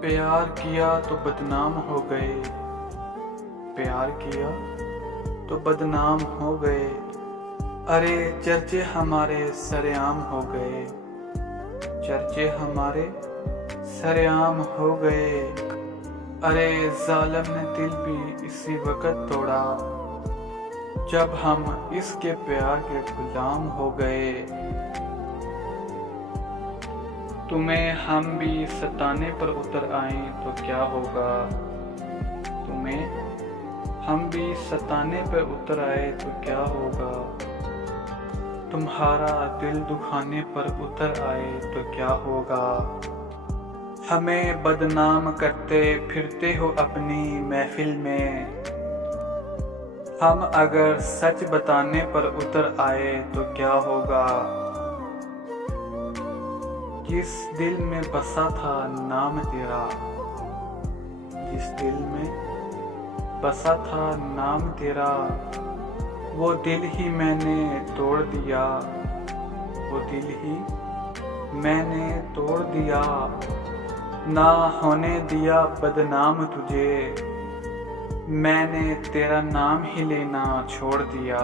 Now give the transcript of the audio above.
प्यार किया तो बदनाम हो गए, प्यार किया तो बदनाम हो गए। अरे चर्चे हमारे सरेआम हो गए, चर्चे हमारे सरेआम हो गए। अरे जालिम ने दिल भी इसी वक्त तोड़ा, जब हम इसके प्यार के गुलाम हो गए। तुम्हें हम भी सताने पर उतर आए तो क्या होगा, तुम्हें हम भी सताने पर उतर आए तो क्या होगा। तुम्हारा दिल दुखाने पर उतर आए तो क्या होगा। हमें बदनाम करते फिरते हो अपनी महफिल में, हम अगर सच बताने पर उतर आए तो क्या होगा। जिस दिल में बसा था नाम तेरा, जिस दिल में बसा था नाम तेरा, वो दिल ही मैंने तोड़ दिया, वो दिल ही मैंने तोड़ दिया। ना होने दिया बदनाम तुझे, मैंने तेरा नाम ही लेना छोड़ दिया।